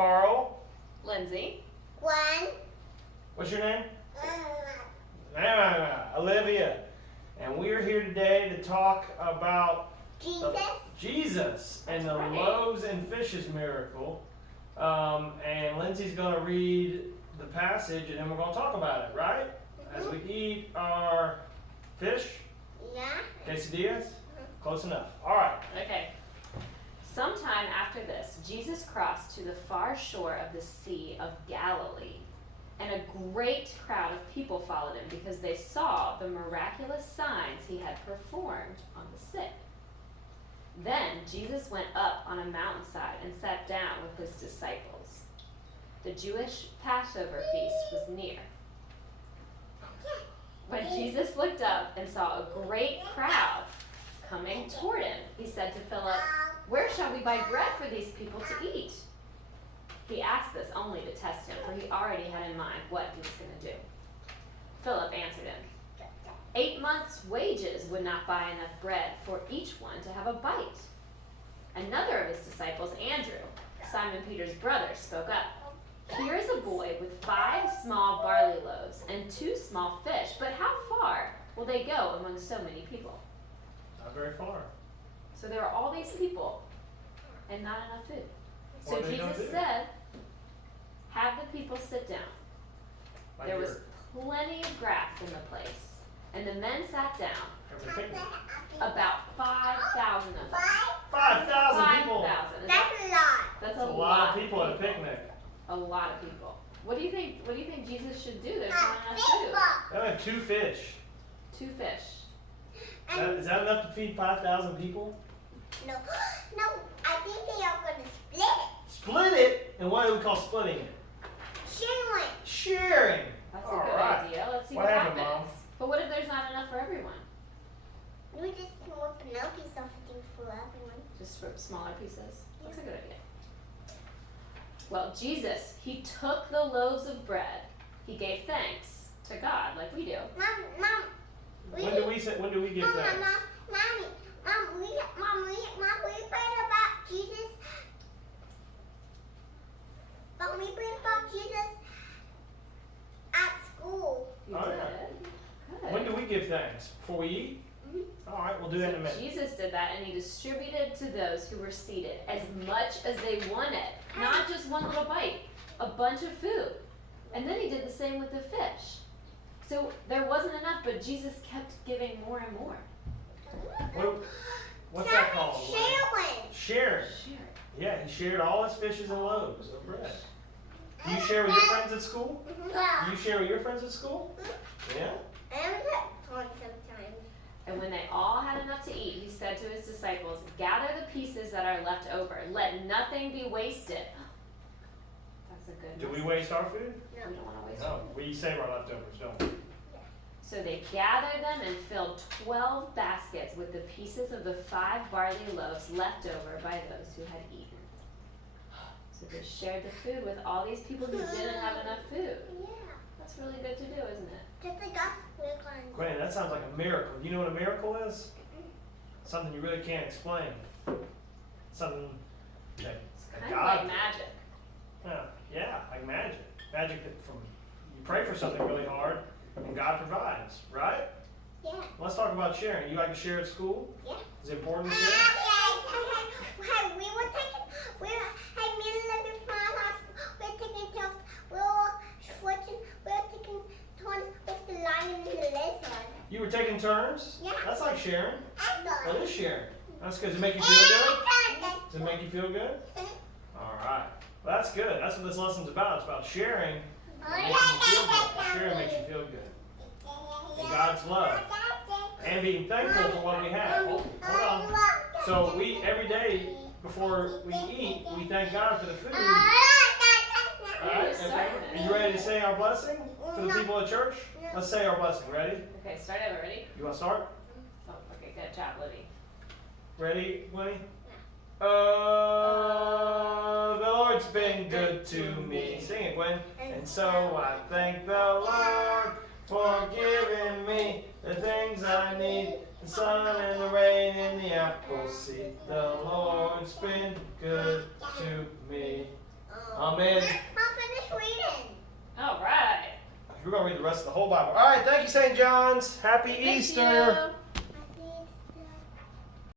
Carl. Lindsay. Gwen. What's your name? Olivia. And we're here today to talk about Jesus and the loaves and fishes miracle. And Lindsay's going to read the passage and then we're going to talk about it, right? As we eat our fish? Yeah. Quesadillas? Close enough. All right. Okay. Sometime after this, Jesus crossed to the far shore of the Sea of Galilee, and a great crowd of people followed him because they saw the miraculous signs he had performed on the sick. Then Jesus went up on a mountainside and sat down with his disciples. The Jewish Passover feast was near. When Jesus looked up and saw a great crowd coming toward him, he said to Philip, "Where shall we buy bread for these people to eat?" He asked this only to test him, for he already had in mind what he was going to do. Philip answered him, 8 months' wages would not buy enough bread for each one to have a bite. Another of his disciples, Andrew, Simon Peter's brother, spoke up. "Here is a boy with 5 small barley loaves and 2 small fish, but how far will they go among so many people?" Not very far. So there are all these people and not enough food. So What are they gonna Jesus do? said, "Have the people sit down." Like There your- was plenty of grass in the place, and the men sat down, every picnic. about 5,000 of them. 5,000 people. 5,000. That's a lot. That's That's a lot of people at a picnic. A lot of people. What do you think Jesus should do? There's not enough food. I have 2 fish. 2 fish. Is that enough to feed 5,000 people? No, I think they are going to split it. Split it? And what do we call splitting it? Sharing. Sharing. That's a All good right. idea. Let's see What what happened, happens. Mom? But what if there's not enough for everyone? We just open up something for everyone. Just for smaller pieces. That's a good idea. Well, Jesus, he took the loaves of bread. He gave thanks to God like we do. Mom. When do we give thanks? Mom, we read about Jesus. Mom, we read about Jesus at school. You Oh, did. yeah. Good. When do we give thanks? Before we eat? All right, we'll do that in a minute. Jesus did that, and he distributed to those who were seated as much as they wanted. Not just one little bite, a bunch of food. And then he did the same with the fish. So there wasn't enough, but Jesus kept giving more and more. What's that called? Sharing. Sharing. Share. Yeah, he shared all his fishes and loaves of bread. Do you share with your friends at school? Do you share with your friends at school? Yeah? And we get fun sometimes. And when they all had enough to eat, he said to his disciples, "Gather the pieces that are left over. Let nothing be wasted." That's a good Do we message. waste our food? We don't want to waste No, it. we save our leftovers, don't we? So they gathered them and filled 12 baskets with the pieces of the 5 barley loaves left over by those who had eaten. So they shared the food with all these people who didn't have enough food. Yeah. That's really good to do, isn't it? Just like us, we're going. Gwen, that sounds like a miracle. You know what a miracle is? Something you really can't explain. Something that Kind God of like magic. Yeah, like magic. Magic that you pray for something really hard and God provides, right? Yeah. Let's talk about sharing. You like to share at school? Yeah. Is it important to share? Hey, me and Livy from our house, we're taking turns. We're taking turns with the lion and the lizard. You were taking turns? Yeah. That's like sharing. And That is sharing. That's good. Does it make you feel good? Does it make you feel good? All right. Well, that's good. That's what this lesson's about. It's about sharing. Making you feel good. Sharing makes you feel good. And God's love. And being thankful for what we have. Hold on. So we, every day before we eat, we thank God for the food. All right? Are you ready to say our blessing for the people at church? Let's say our blessing. Ready? Okay, start over. Ready? You want to start? Oh, okay, good job, Livy. Ready, Winnie? The Lord's been good to me. Sing it, Gwen. And so I thank the Lord for giving me the things I need. The sun and the rain and the apple seed. The Lord's been good to me. Amen. Amen. I'll finish reading. All right. We're going to read the rest of the whole Bible. All right, thank you, St. John's. Happy Thank Easter. you.